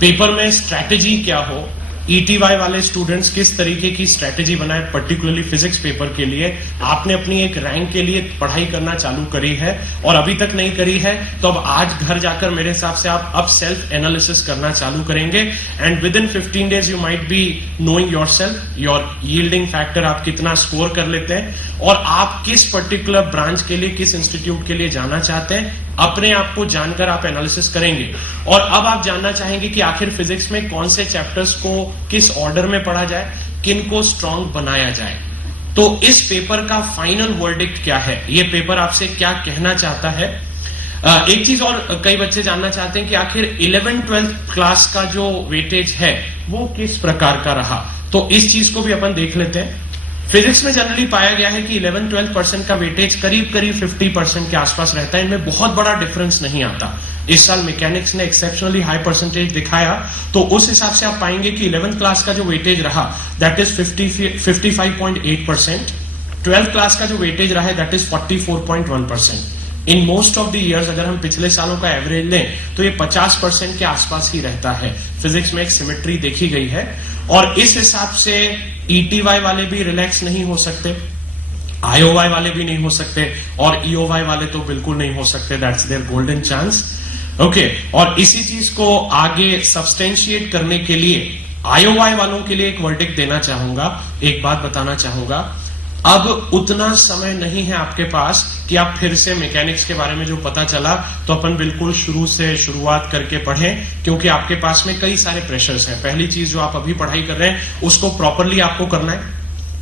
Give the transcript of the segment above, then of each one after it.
Paper में strategy क्या हो, ईटीवाई वाले स्टूडेंट्स किस तरीके की स्ट्रैटेजी बनाए पर्टिकुलरली फिजिक्स पेपर के लिए। आपने अपनी एक रैंक के लिए पढ़ाई करना चालू करी है और अभी तक नहीं करी है तो अब आज घर जाकर मेरे हिसाब से आप अब सेल्फ एनालिसिस करना चालू करेंगे and with in 15 days you might be knowing yourself, your yielding factor आप कितना स्कोर कर लेते हैं और आप किस पर्टिकुलर ब्रांच के लिए, किस इंस्टीट्यूट के लिए जाना चाहते हैं, अपने आप को जानकर आप एनालिसिस करेंगे। और अब आप जानना चाहेंगे कि आखिर फिजिक्स में कौन से चैप्टर्स को किस ऑर्डर में पढ़ा जाए, किन को स्ट्रॉन्ग बनाया जाए। तो इस पेपर का फाइनल वर्डिक्ट क्या है, ये पेपर आपसे क्या कहना चाहता है। एक चीज और कई बच्चे जानना चाहते हैं कि आखिर 11th-12th क्लास का जो वेटेज है वो किस प्रकार का रहा, तो इस चीज को भी अपन देख लेते हैं। फिजिक्स में जनरली पाया गया है कि 11-12% का वेटेज करीब 50% के आसपास रहता है, इनमें बहुत बड़ा डिफरेंस नहीं आता। इस साल मैकेनिक्स ने एक्सेप्शनली हाई परसेंटेज दिखाया तो उस हिसाब से आप पाएंगे कि 11th क्लास का जो वेटेज रहा दैट इज 55.8%, 12th क्लास का जो वेटेज रहा है that is 44.1%। In most of the years अगर हम पिछले सालों का एवरेज लें तो ये 50% के आसपास ही रहता है। फिजिक्स में एक सिमेट्री देखी गई है और इस हिसाब से ईटीवाई वाले भी रिलैक्स नहीं हो सकते, आईओवाई वाले भी नहीं हो सकते और ईओवाई वाले तो बिल्कुल नहीं हो सकते, that's their golden chance. Okay, और इसी चीज को आगे सब्सटेंशिएट करने के लिए आईओवाई वालों के लिए एक वर्डिक्ट देना चाहूंगा, एक बात बताना चाहूंगा। अब उतना समय नहीं है आपके पास कि आप फिर से मैकेनिक्स के बारे में जो पता चला तो अपन बिल्कुल शुरू से शुरुआत करके पढ़ें, क्योंकि आपके पास में कई सारे प्रेशर्स हैं। पहली चीज जो आप अभी पढ़ाई कर रहे हैं उसको प्रॉपरली आपको करना है,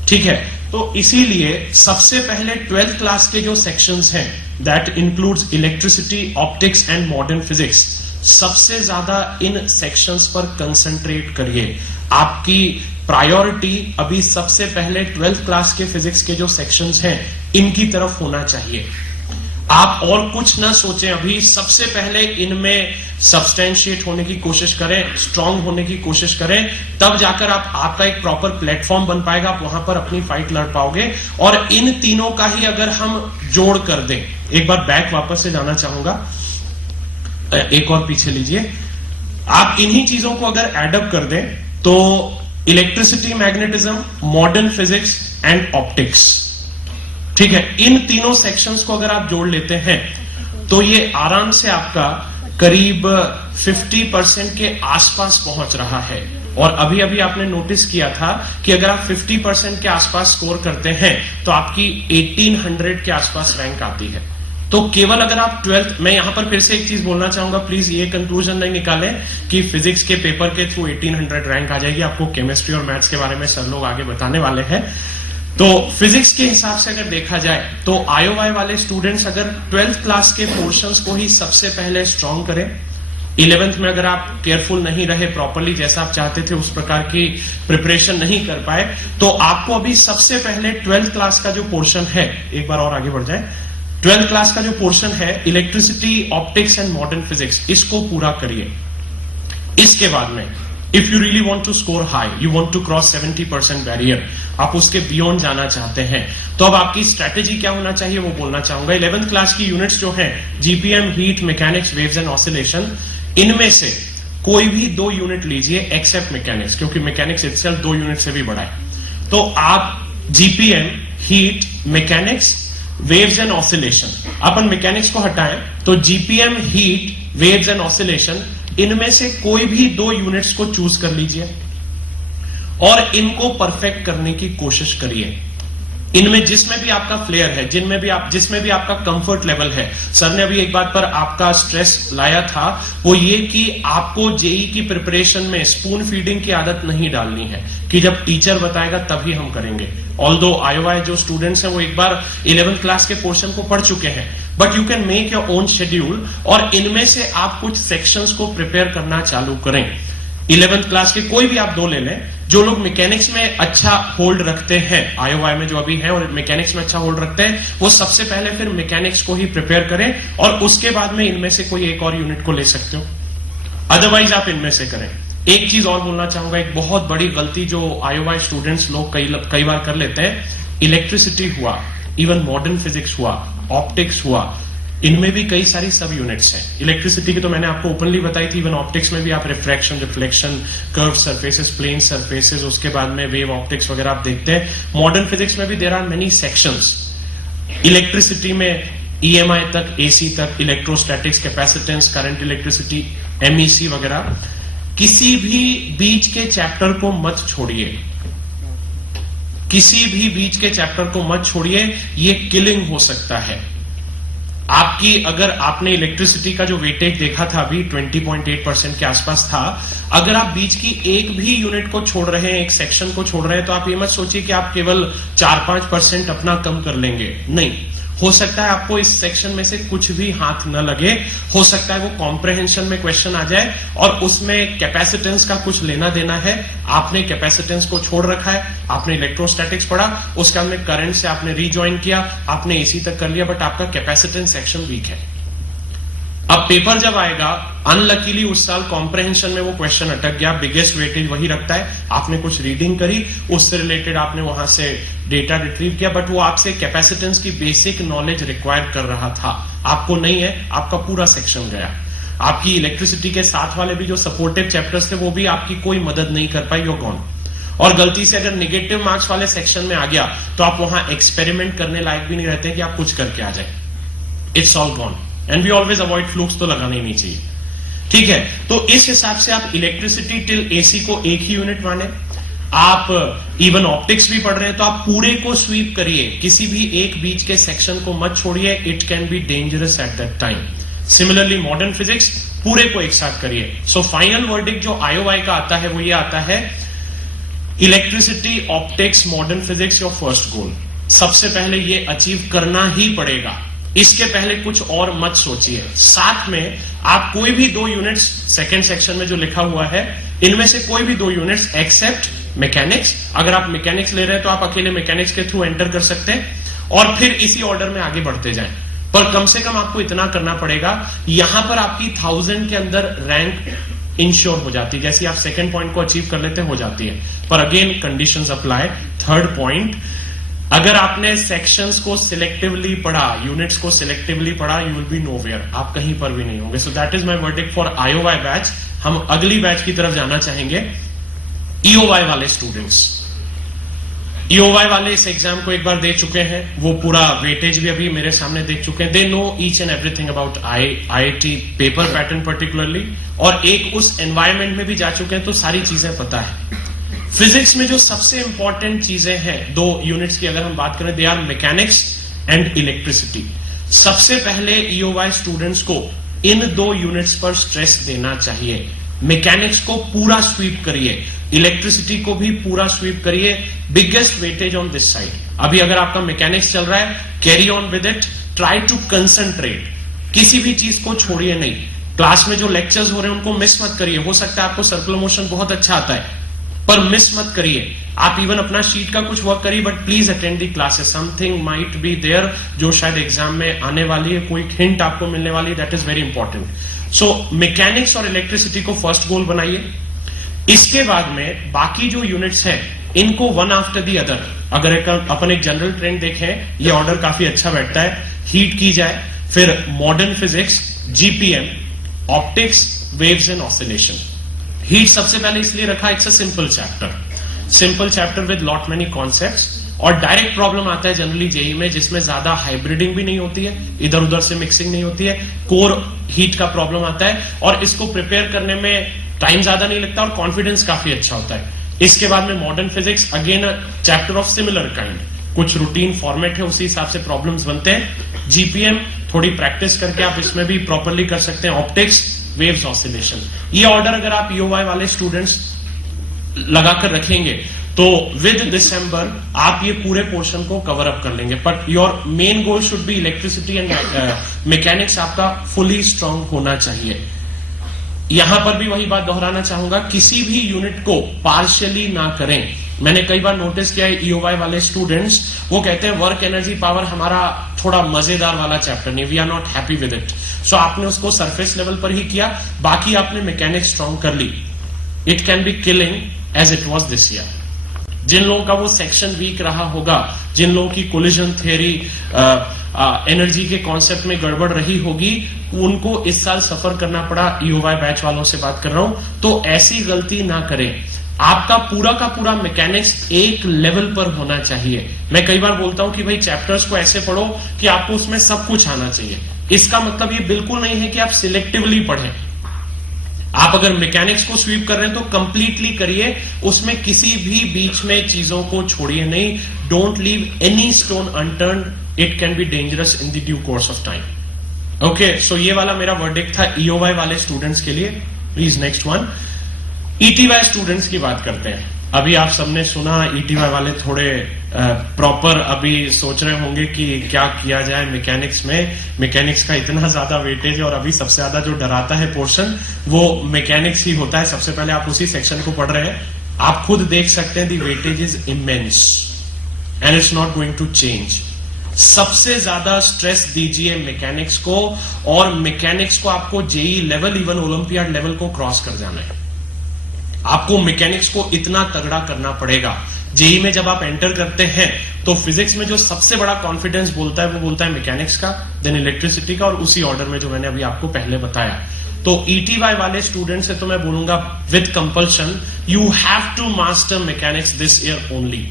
ठीक है। तो इसीलिए सबसे पहले 12th क्लास के जो सेक्शंस हैं that includes electricity, optics and modern physics, सबसे ज्यादा इन सेक्शंस पर कंसंट्रेट करिए। आपकी प्रायोरिटी अभी सबसे पहले 12th क्लास के फिजिक्स के जो सेक्शंस हैं इनकी तरफ होना चाहिए। आप और कुछ ना सोचें, अभी सबसे पहले इनमें सब्सटेंशिएट होने की कोशिश करें, स्ट्रांग होने की कोशिश करें, तब जाकर आपका एक प्रॉपर प्लेटफॉर्म बन पाएगा, आप वहां पर अपनी फाइट लड़ पाओगे। और इन तीनों का ही अगर हम जोड़ कर दें, एक बार बैक वापस से जाना चाहूंगा, एक और पीछे लीजिए, आप इन्हीं चीजों को अगर एडअप कर दें तो electricity, magnetism, modern physics and optics, ठीक है, इन तीनों सेक्शंस को अगर आप जोड़ लेते हैं तो ये आराम से आपका करीब 50% के आसपास पहुंच रहा है। और अभी अभी आपने नोटिस किया था कि अगर आप 50% के आसपास स्कोर करते हैं तो आपकी 1800 के आसपास रैंक आती है। तो केवल अगर आप 12th, मैं यहां पर फिर से एक चीज बोलना चाहूंगा, प्लीज ये कंक्लूजन नहीं निकालें कि फिजिक्स के पेपर के थ्रू 1800 रैंक आ जाएगी। आपको केमिस्ट्री और मैथ्स के बारे में सर लोग आगे बताने वाले हैं। तो फिजिक्स के हिसाब से अगर देखा जाए तो आईओवाई वाले स्टूडेंट्स अगर 12th क्लास के पोर्शंस को ही सबसे पहले स्ट्रॉन्ग करें, 11th में अगर आप केयरफुल नहीं रहे प्रॉपरली, जैसा आप चाहते थे उस प्रकार की प्रिपरेशन नहीं कर पाए, तो आपको अभी सबसे पहले 12th क्लास का जो पोर्शन है, एक बार और आगे बढ़ जाए, 12th क्लास का जो पोर्शन है electricity, optics and modern physics, इसको पूरा करिए। इसके बाद में if you really want to score high, you want to cross 70% barrier, आप उसके बियॉन्ड जाना चाहते हैं, तो अब आपकी स्ट्रैटेजी क्या होना चाहिए वो बोलना चाहूंगा। 11th क्लास की यूनिट्स जो हैं, GPM, heat, mechanics, waves and oscillation, इनमें से कोई भी 2 यूनिट लीजिए एक्सेप्ट मैकेनिक्स, क्योंकि मैकेनिक्स इटसेल्फ 2 यूनिट से भी बड़ा है। तो आप GPM, heat, mechanics, waves and oscillation, upon mechanics को हटाएं तो GPM, heat, waves and oscillation, इनमें से कोई भी 2 यूनिट्स को चूज कर लीजिए और इनको परफेक्ट करने की कोशिश करिए। इनमें जिसमें भी आपका फ्लेयर है, जिसमें भी आपका कंफर्ट लेवल है, सर ने अभी एक बात पर आपका स्ट्रेस लाया था, वो ये कि आपको जेई की प्रिपरेशन में स्पून फीडिंग की आदत नहीं डालनी है कि जब टीचर बताएगा तभी हम करेंगे। ऑल्दो आईओवाई जो स्टूडेंट्स हैं वो एक बार 11th क्लास के पोर्शन को पढ़ चुके हैं, but you can make your own schedule और इनमें से आप कुछ सेक्शंस को प्रिपेयर करना चालू करें। 11th क्लास के कोई भी आप 2 ले लें। जो लोग मैकेनिक्स में अच्छा होल्ड रखते हैं, आईओवाई में जो अभी है और मैकेनिक्स में अच्छा होल्ड रखते हैं, वो सबसे पहले फिर मैकेनिक्स को ही प्रिपेयर करें और उसके बाद में इनमें से कोई एक और यूनिट को ले सकते हो, अदरवाइज आप इनमें से करें। एक चीज और बोलना चाहूंगा, एक बहुत बड़ी गलती जो आईओवाई स्टूडेंट्स लोग कई बार कर लेते हैं, इलेक्ट्रिसिटी हुआ, इवन मॉडर्न फिजिक्स हुआ, ऑप्टिक्स हुआ, इनमें भी कई सारी सब यूनिट्स हैं। इलेक्ट्रिसिटी की तो मैंने आपको ओपनली बताई थी। इवन ऑप्टिक्स में भी आप refraction, reflection, curve surfaces, plane surfaces, उसके बाद में वेव ऑप्टिक्स वगैरह आप देखते हैं। मॉडर्न फिजिक्स में भी there are many sections. Electricity में EMI तक, AC तक, electrostatics, capacitance, current electricity, MEC वगैरह। किसी भी बीच के चैप्टर को मत छोड़िए, किसी भी बीच के चैप्टर को मत छोड़िए, ये किलिंग हो सकता है आपकी। अगर आपने इलेक्ट्रिसिटी का जो वेटेज देखा था अभी 20.8% के आसपास था, अगर आप बीच की एक भी यूनिट को छोड़ रहे हैं, एक सेक्शन को छोड़ रहे हैं, तो आप ये मत सोचिए कि आप केवल 4-5% अपना कम कर लेंगे। नहीं, हो सकता है आपको इस सेक्शन में से कुछ भी हाथ न लगे, हो सकता है वो कॉम्प्रहेंशन में क्वेश्चन आ जाए और उसमें कैपेसिटेंस का कुछ लेना देना है, आपने कैपेसिटेंस को छोड़ रखा है, आपने इलेक्ट्रोस्टैटिक्स पढ़ा, उसके बाद में करंट से आपने रीजॉइन किया, आपने AC तक कर लिया, बट आपका कैपेसिटेंस सेक्शन वीक है। अब पेपर जब आएगा, अनलकीली उस साल कॉम्प्रहेंशन में वो क्वेश्चन अटक गया, बिगेस्ट वेटेज वही रखता है, आपने कुछ रीडिंग करी, उससे रिलेटेड आपने वहां से डेटा रिट्रीव किया, बट वो आपसे कैपेसिटेंस की बेसिक नॉलेज रिक्वायर कर रहा था, आपको नहीं है, आपका पूरा सेक्शन गया। आपकी इलेक्ट्रिसिटी के साथ वाले भी जो सपोर्टिव चैप्टर्स थे वो भी आपकी कोई मदद नहीं कर पाई, यू गॉन। और गलती से अगर निगेटिव मार्क्स वाले सेक्शन में आ गया तो आप वहां एक्सपेरिमेंट करने लायक भी नहीं रहते कि आप कुछ करके आ जाए, it's all gone. And we always avoid flukes, तो लगाने ही नहीं चाहिए, ठीक है। तो इस हिसाब से आप इलेक्ट्रिसिटी टिल AC को एक ही यूनिट माने। आप इवन ऑप्टिक्स भी पढ़ रहे हैं तो आप पूरे को स्वीप करिए, किसी भी एक बीच के सेक्शन को मत छोड़िए, it can be dangerous at that time. Similarly modern physics पूरे को एक साथ करिए। सो फाइनल वर्डिक्ट जो IOI का आता है वो ये आता है, electricity, optics, modern physics your first goal. सबसे पहले ये अचीव करना ही पड़ेगा, इसके पहले कुछ और मत सोचिए। साथ में आप कोई भी 2 यूनिट्स सेकेंड सेक्शन में जो लिखा हुआ है, इनमें से कोई भी 2 यूनिट्स एक्सेप्ट मैकेनिक्स, अगर आप मैकेनिक्स ले रहे हैं तो आप अकेले मैकेनिक्स के थ्रू एंटर कर सकते हैं और फिर इसी ऑर्डर में आगे बढ़ते जाएं। पर कम से कम आपको इतना करना पड़ेगा, यहां पर आपकी 1000 के अंदर रैंक इंश्योर हो जाती है, जैसे आप सेकंड पॉइंट को अचीव कर लेते हो जाती है। पर again conditions apply. Third point, अगर आपने सेक्शंस को सिलेक्टिवली पढ़ा, यूनिट्स को सिलेक्टिवली पढ़ा, यू विल बी नोवेयर, आप कहीं पर भी नहीं होंगे। So that is my verdict for IOI batch. हम अगली बैच की तरफ जाना चाहेंगे, EOI वाले स्टूडेंट्स। EOI वाले इस एग्जाम को एक बार दे चुके हैं, वो पूरा वेटेज भी अभी मेरे सामने देख चुके हैं, they know each and everything about IIT paper pattern particularly, और एक उस एनवायरमेंट में भी जा चुके हैं तो सारी चीजें पता है। फिजिक्स में जो सबसे इंपॉर्टेंट चीजें हैं 2 यूनिट्स की अगर हम बात करें, they are mechanics and electricity. सबसे पहले EOI स्टूडेंट्स को इन 2 यूनिट्स पर स्ट्रेस देना चाहिए। मैकेनिक्स को पूरा स्वीप करिए, इलेक्ट्रिसिटी को भी पूरा स्वीप करिए, biggest weightage on this side. अभी अगर आपका मैकेनिक्स चल रहा है, carry on with it, try to concentrate, किसी भी चीज को छोड़िए नहीं। क्लास में जो लेक्चर्स हो रहे हैं उनको मिस मत करिए। हो सकता है आपको सर्कुलर मोशन बहुत अच्छा आता है, पर मिस मत करिए। आप इवन अपना शीट का कुछ वर्क करिए, but please attend the classes, something might be there जो शायद एग्जाम में आने वाली है, कोई हिंट आपको मिलने वाली है, that is very important. So mechanics और इलेक्ट्रिसिटी को फर्स्ट गोल बनाइए। इसके बाद में बाकी जो यूनिट्स हैं इनको वन आफ्टर दी अदर, अगर अपन एक जनरल ट्रेंड देखें, ये ऑर्डर काफी अच्छा बैठता है, हीट की जाए, फिर modern physics, GPM, optics, waves and oscillation. Heat सबसे पहले इसलिए रखा, it's a simple chapter with lot many concepts, और डायरेक्ट प्रॉब्लम आता है जनरली जेई में, जिसमें ज्यादा हाइब्रिडिंग भी नहीं होती है, इधर उधर से मिक्सिंग नहीं होती है, कोर हीट का प्रॉब्लम आता है, और इसको प्रिपेयर करने में टाइम ज्यादा नहीं लगता और कॉन्फिडेंस काफी अच्छा होता है। इसके बाद में modern physics, again chapter of similar kind, कुछ रूटीन फॉर्मेट है, उसी हिसाब से प्रॉब्लम्स बनते हैं। GPM थोड़ी प्रैक्टिस करके आप इसमें भी प्रॉपरली कर सकते हैं। ऑप्टिक्स, वेव्स, ऑसिलेशन, ये ऑर्डर अगर आप EOI वाले स्टूडेंट्स लगाकर रखेंगे तो विद दिसंबर आप ये पूरे पोर्शन को कवर अप कर लेंगे। But your main goal should be electricity and mechanics, आपका फुली स्ट्रांग होना चाहिए। यहां पर भी वही बात दोहराना चाहूंगा, किसी भी यूनिट को पार्शियली ना करें। मैंने कई बार नोटिस किया है EOI वाले स्टूडेंट्स, वो कहते हैं वर्क एनर्जी पावर हमारा थोड़ा मजेदार वाला चैप्टर नहीं, we are not happy with it. So आपने उसको सरफेस लेवल पर ही किया, बाकी आपने मैकेनिक्स स्ट्रांग कर ली। It can be killing as it was this year. जिन लोगों का वो सेक्शन वीक रहा होगा, जिन लोगों की कोलिजन थियरी एनर्जी के कॉन्सेप्ट में गड़बड़ रही होगी, उनको इस साल सफर करना पड़ा। ईओवाई बैच वालों से बात कर रहा हूं, तो ऐसी गलती ना करें। आपका पूरा का पूरा मैकेनिक्स एक लेवल पर होना चाहिए। मैं कई बार बोलता हूं कि भाई चैप्टर्स को ऐसे पढ़ो कि आपको उसमें सब कुछ आना चाहिए। इसका मतलब ये बिल्कुल नहीं है कि आप सिलेक्टिवली पढ़ें। आप अगर मैकेनिक्स को स्वीप कर रहे हैं तो कंप्लीटली करिए, उसमें किसी भी बीच में चीजों को छोड़िए नहीं। Don't leave any stone unturned, it can be dangerous in the due course of time. Okay, so ये वाला मेरा वर्डिक्ट था ईओवाई वाले स्टूडेंट्स के लिए। प्लीज नेक्स्ट वन, ईटीवाई स्टूडेंट्स की बात करते हैं। अभी आप सबने सुना, ईटीवाई वाले थोड़े प्रॉपर अभी सोच रहे होंगे कि क्या किया जाए मैकेनिक्स में। मैकेनिक्स का इतना ज्यादा वेटेज है और अभी सबसे ज्यादा जो डराता है पोर्शन वो मैकेनिक्स ही होता है। सबसे पहले आप उसी सेक्शन को पढ़ रहे हैं, आप खुद देख सकते हैं the weightage is immense and it's not going to change. सबसे ज्यादा स्ट्रेस दीजिए मैकेनिक्स को, और मैकेनिक्स को आपको JEE level, even Olympiad level को क्रॉस कर जाना है। आपको मैकेनिक्स को इतना तगड़ा करना पड़ेगा। जेई में जब आप एंटर करते हैं तो फिजिक्स में जो सबसे बड़ा कॉन्फिडेंस बोलता है वो बोलता है मैकेनिक्स का, देन इलेक्ट्रिसिटी का, और उसी ऑर्डर में जो मैंने अभी आपको पहले बताया। तो ईटीवाई वाले स्टूडेंट से तो मैं बोलूंगा with compulsion you have to master mechanics this year only,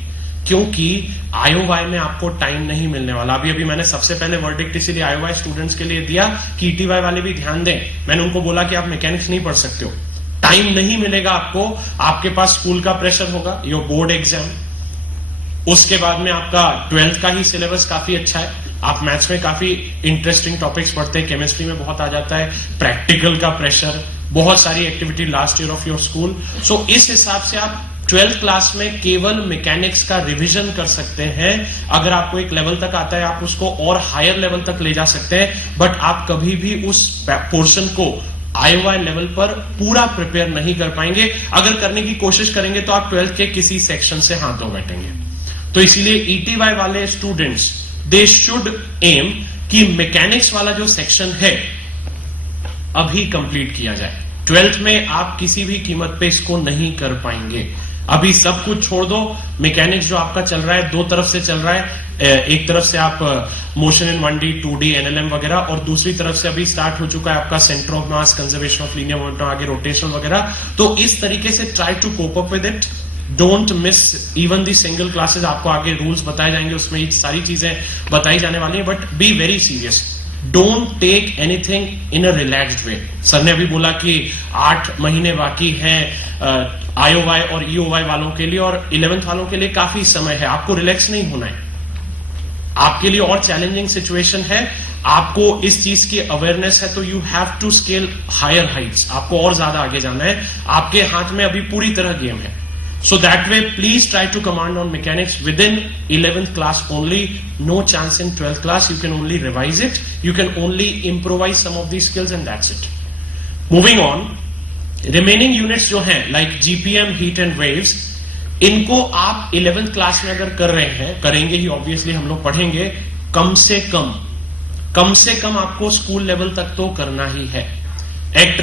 क्योंकि आईओवाई में आपको टाइम नहीं मिलने वाला। अभी मैंने सबसे पहले वर्डिक्ट इसीलिए आईओवाई स्टूडेंट्स के लिए दिया कि ईटीवाई वाले भी ध्यान दें। मैंने उनको बोला कि आप मैकेनिक्स नहीं पढ़ सकते हो, टाइम नहीं मिलेगा आपको। आपके पास स्कूल का प्रेशर होगा, योर बोर्ड एग्जाम, उसके बाद में आपका 12th का ही सिलेबस काफी अच्छा है। आप मैथ्स में काफी इंटरेस्टिंग टॉपिक्स पढ़ते हैं, केमिस्ट्री में बहुत आ जाता है, प्रैक्टिकल का प्रेशर, बहुत सारी activity last year of your school. So इस हिसाब से आप 12th क्लास में केवल मैकेनिक्स का रिवीजन कर सकते हैं। अगर आपको एक लेवल तक आता है आप उसको और हायर लेवल तक ले जा सकते हैं, बट आप कभी भी उस पोर्शन को आईओवाई लेवल पर पूरा प्रिपेयर नहीं कर पाएंगे। अगर करने की कोशिश करेंगे तो आप 12th के किसी सेक्शन से हाथ धो बैठेंगे। तो इसीलिए ईटीवाई वाले स्टूडेंट्स दे शुड एम कि मैकेनिक्स वाला जो सेक्शन है अभी कंप्लीट किया जाए। 12th में आप किसी भी कीमत पे इसको नहीं कर पाएंगे। अभी सब कुछ छोड़ दो, मैकेनिक्स जो आपका चल रहा है दो तरफ से चल रहा है। एक तरफ से आप motion in 1D 2D NLM वगैरह, और दूसरी तरफ से अभी स्टार्ट हो चुका है आपका centre of mass, conservation of linear momentum, आगे रोटेशन वगैरह। तो इस तरीके से try to cope up with it, don't miss even the single classes. आपको आगे रूल्स बताए जाएंगे, उसमें ये सारी चीजें बताई जाने वाली है, but be very serious. Don't take anything in a relaxed way. Sir ने अभी बोला कि 8 महीने बाकी हैं आईओवाई और ईओवाई वालों के लिए, और 11th वालों के लिए काफी समय है। आपको रिलैक्स नहीं होना है, आपके लिए और चैलेंजिंग सिचुएशन है। आपको इस चीज की अवेयरनेस है, तो you have to scale higher heights. आपको और ज्यादा आगे जाना है, आपके हाथ में अभी पूरी तरह गेम है। So that way, please try to command on mechanics within 11th class only. No chance in 12th class. You can only revise it. You can only improvise some of these skills, and that's it. Moving on, remaining units जो हैं, like GPM, heat and waves, इनको आप 11th class में अगर कर रहे हैं, करेंगे ही ऑब्वियसली, हम लोग पढ़ेंगे, कम से कम आपको स्कूल लेवल तक तो करना ही है। एक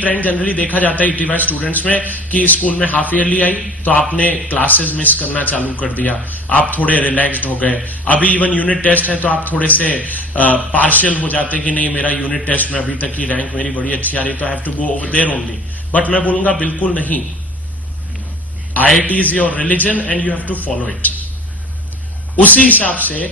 ट्रेंड जनरली देखा जाता है ईटीवाई स्टूडेंट्स में कि स्कूल में हाफ ईयरली आई तो आपने क्लासेस मिस करना चालू कर दिया, आप थोड़े रिलैक्स्ड हो गए। अभी इवन यूनिट टेस्ट है तो आप थोड़े से पार्शियल हो जाते हैं कि नहीं, मेरा यूनिट टेस्ट में अभी तक की रैंक मेरी बड़ी अच्छी आ रही, तो I have to go over there only. But मैं बोलूंगा बिल्कुल नहीं, IIT is your religion and you have to follow it. उसी हिसाब से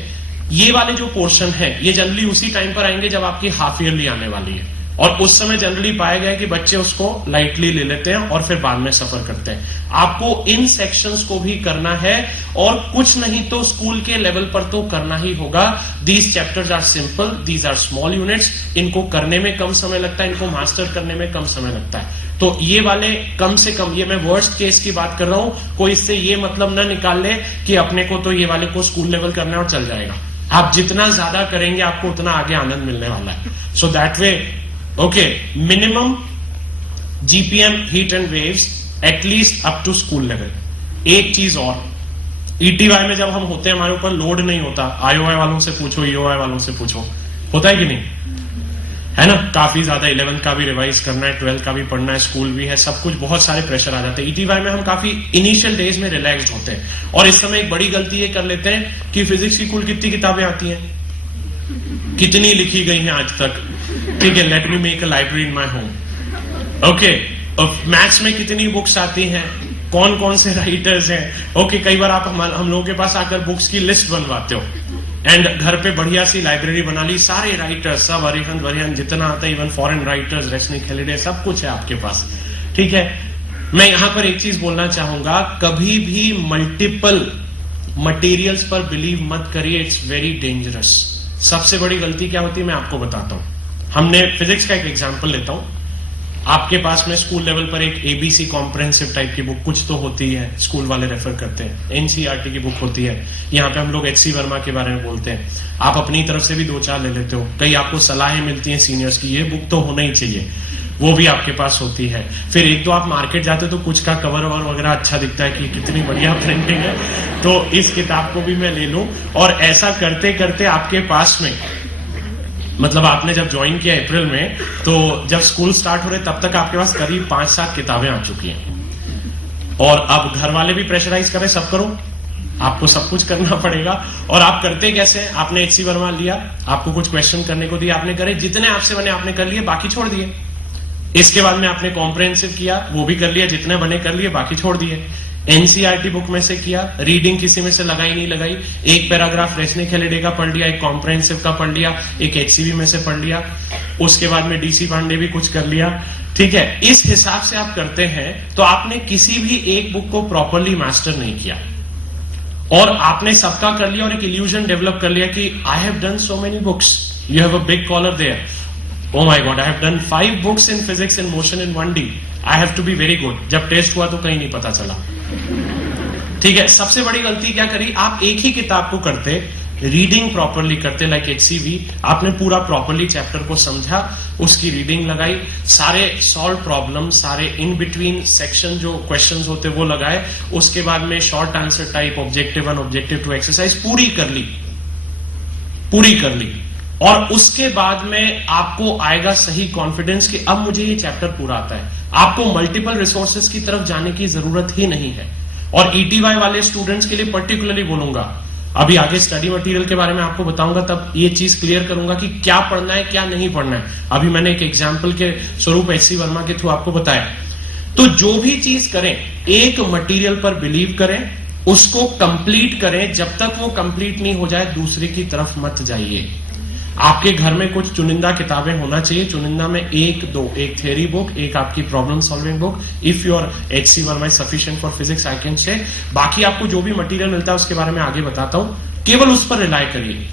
ये वाले जो पोर्शन है ये जनरली उसी टाइम पर आएंगे जब आपकी हाफ ईयरली आने वाली है, और उस समय जनरली पाया गया कि बच्चे उसको लाइटली ले लेते हैं और फिर बाद में सफर करते हैं। आपको इन सेक्शंस को भी करना है, और कुछ नहीं तो स्कूल के लेवल पर तो करना ही होगा। These chapters are simple, these are small units, इनको करने में कम समय लगता है, इनको मास्टर करने में कम समय लगता है। तो ये वाले कम से कम, ये मैं वर्स्ट केस की बात कर रहा हूं, कोई इससे ये मतलब ना निकाल ले कि अपने को तो ये वाले को स्कूल लेवल करना है और चल जाएगा। आप जितना ज्यादा करेंगे आपको उतना आगे आनंद मिलने वाला है। So that way okay, minimum GPM, heat and waves at least up to school level. एक चीज और, ईटीवाई में जब हम होते हैं हमारे ऊपर लोड नहीं होता। आईओवाई वालों से पूछो, ईओवाई वालों से पूछो, होता है कि नहीं, है ना? काफी ज्यादा 11th का भी रिवाइज करना है, 12th का भी पढ़ना है, स्कूल भी है, सब कुछ, बहुत सारे प्रेशर आ जाते हैं। ईटीवाई में हम काफी इनिशियल डेज में रिलैक्स्ड होते हैं, और इस समय एक बड़ी गलती ये कर लेते हैं कि फिजिक्स की कुल कितनी किताबें आती हैं? कितनी लिखी गई हैं आज तक, ठीक है, let me make a library in my home. Okay, maths में कितनी बुक्स आती हैं, कौन कौन से राइटर्स हैं। ओके, कई बार आप हम लोगों के पास आकर बुक्स की लिस्ट बनवाते हो एंड घर पे बढ़िया सी लाइब्रेरी बना ली, सारे राइटर्स सब अरिहंत जितना आता है, इवन फॉरेन राइटर्स, रेशनी खेलिडे, सब कुछ है आपके पास, ठीक है। मैं यहां पर एक चीज बोलना चाहूंगा, कभी भी मल्टीपल मटेरियल्स पर बिलीव मत करिए, इट्स वेरी डेंजरस। सबसे बड़ी गलती क्या होती है मैं आपको बताता हूं। हमने फिजिक्स का एक एग्जांपल लेता हूं, आपके पास में स्कूल लेवल पर एक एबीसी कॉम्प्रिहेंसिव टाइप की बुक कुछ तो होती है, स्कूल वाले रेफर करते हैं, एनसीईआरटी की बुक होती है, यहाँ पे हम लोग एचसी वर्मा के बारे में बोलते हैं, आप अपनी तरफ से भी 2-4 ले लेते हो, कई आपको सलाहें मिलती हैं सीनियर्स की, ये बुक तो होना ही चाहिए, वो भी आपके पास होती है। फिर एक दो आप मार्केट जाते हो तो कुछ का कवर वगैरह अच्छा दिखता है कि कितनी बढ़िया प्रिंटिंग है, तो इस किताब को भी मैं ले लूं। और ऐसा करते करते आपके पास में, मतलब आपने जब ज्वाइन किया अप्रैल में, तो जब स्कूल स्टार्ट हो रहे तब तक आपके पास करीब 5-7 किताबें आ चुकी हैं। और अब घर वाले भी प्रेशराइज कर रहे, सब करो, आपको सब कुछ करना पड़ेगा। और आप करते कैसे, आपने एचसी वर्मा लिया, आपको कुछ क्वेश्चन करने को दिया, आपने करे, जितने आपसे बने आपने कर लिए, बाकी छोड़ दिए। इसके बाद में आपने कॉम्प्रिहेंसिव किया, वो भी कर लिया, जितने बने कर लिए, बाकी छोड़ दिए। एनसीईआरटी बुक में से किया, रीडिंग किसी में से लगाई नहीं लगाई, एक पैराग्राफ रेशनी खेलिडे का पढ़ लिया, एक कॉम्प्रिहेंसिव का पढ़ लिया, एक एचसीवी में से पढ़ लिया, उसके बाद में डीसी पांडे भी कुछ कर लिया, ठीक है। इस हिसाब से आप करते हैं तो आपने किसी भी एक बुक को प्रॉपरली मास्टर नहीं किया, और आपने सबका कर लिया और एक इल्यूजन डेवलप कर लिया कि I have done so many books, you have a big collar there, oh my god, I have done 5 books in physics in motion in 1D, I have to be very good। जब test हुआ तो कहीं नहीं पता चला, ठीक है। सबसे बड़ी गलती क्या करी, आप एक ही किताब को करते, रीडिंग प्रॉपरली करते, लाइक एचसीवी, आपने पूरा प्रॉपरली चैप्टर को समझा, उसकी रीडिंग लगाई, सारे सॉल्व प्रॉब्लम, सारे इन बिटवीन सेक्शन जो क्वेश्चंस होते वो लगाए, उसके बाद में short answer type, objective 1, objective 2 exercise पूरी कर ली, और उसके बाद में आपको आएगा सही कॉन्फिडेंस कि अब मुझे ये चैप्टर पूरा आता है। आपको मल्टीपल रिसोर्सेज की तरफ जाने की जरूरत ही नहीं है। और ईटीवाई वाले स्टूडेंट्स के लिए पर्टिकुलरली बोलूंगा, अभी आगे स्टडी मटेरियल के बारे में आपको बताऊंगा, तब ये चीज क्लियर करूंगा कि क्या पढ़ना है क्या नहीं पढ़ना है। अभी मैंने एक एग्जाम्पल के स्वरूप एचसी वर्मा के थ्रू आपको बताया। तो जो भी चीज करें, एक मटेरियल पर बिलीव करें, उसको कंप्लीट करें, जब तक वो कंप्लीट नहीं हो जाए दूसरे की तरफ मत जाइए। आपके घर में कुछ चुनिंदा किताबें होना चाहिए, चुनिंदा में एक थ्योरी बुक, एक आपकी problem solving book, if your HC Verma is sufficient for physics I can say. बाकी आपको जो भी मटेरियल मिलता है उसके बारे में आगे बताता हूं, केवल उस पर रिलाय करिए।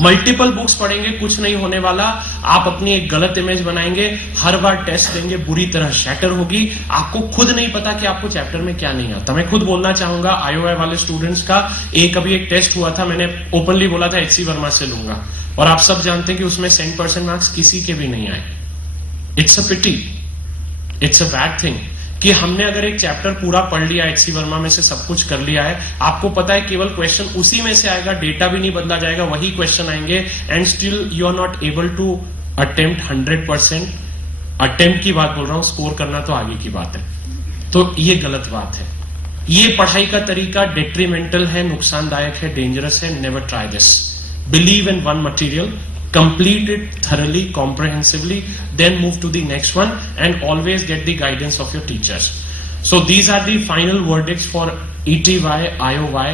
मल्टीपल बुक्स पढ़ेंगे कुछ नहीं होने वाला, आप अपनी एक गलत इमेज बनाएंगे, हर बार टेस्ट देंगे, बुरी तरह शैटर होगी, आपको खुद नहीं पता कि आपको चैप्टर में क्या नहीं आता। मैं खुद बोलना चाहूंगा आईओआई वाले स्टूडेंट्स का, अभी एक टेस्ट हुआ था, मैंने ओपनली बोला था एचसी वर्मा से लूंगा, और आप सब जानते हैं कि उसमें 100% मार्क्स किसी के भी नहीं आए। It's a pity, it's a bad thing कि हमने अगर एक चैप्टर पूरा पढ़ लिया, एचसी वर्मा में से सब कुछ कर लिया है, आपको पता है केवल क्वेश्चन उसी में से आएगा, डेटा भी नहीं बदला जाएगा, वही क्वेश्चन आएंगे, and still you are not able to attempt 100%। Attempt की बात बोल रहा हूं, स्कोर करना तो आगे की बात है। तो ये गलत बात है, ये पढ़ाई का तरीका डेट्रीमेंटल है, नुकसानदायक है, डेंजरस है। Never try this. Believe in one material, complete it thoroughly, comprehensively, then move to the next one, and always get the guidance of your teachers. So these are the final verdicts for ETY, IOY